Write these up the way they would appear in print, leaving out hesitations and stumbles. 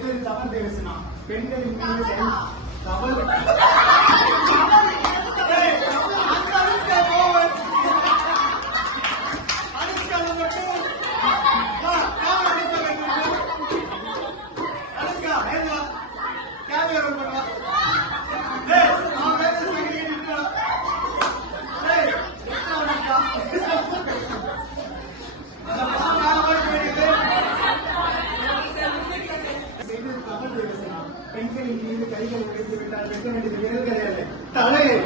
செய்தது தவறு தேவசனா. பெண்களின் மீது தவறு பெண்களின் மீது கைகள் உடைத்து விட்டால் வெட்ட வேண்டியது விரல் கிடையாது, தலையை.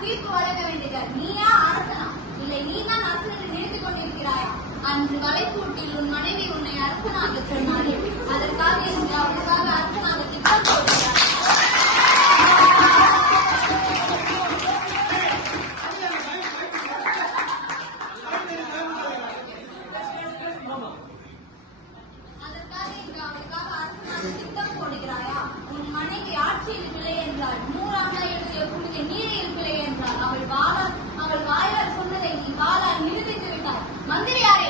தீர்ப்பு வழங்க வேண்டியது நீயா அரசனா? இல்லை நீதான் அரசன் என்று நினைத்துக் கொண்டிருக்கிறாயா? அன்று வலைக்கூட்டில் உன் மனைவி உன்னை அரசனாக சொன்னாலே அதற்காக அவளுக்காக அரசனாக திட்டம் போடுகிறார். அதற்காக இன்று அவளுக்காக அரசனாக திட்டம் போடுகிறாயா? உன் மனைவி ஆட்சியில் பிழை என்றால் 100 அண்ணா எழுதிய குழுக்கை நீரையில் பிழை என்றால் அவள் வாயால் சொன்னதை நீ வாளால் நிரூபித்து விட்டாய். மந்திரியாரே,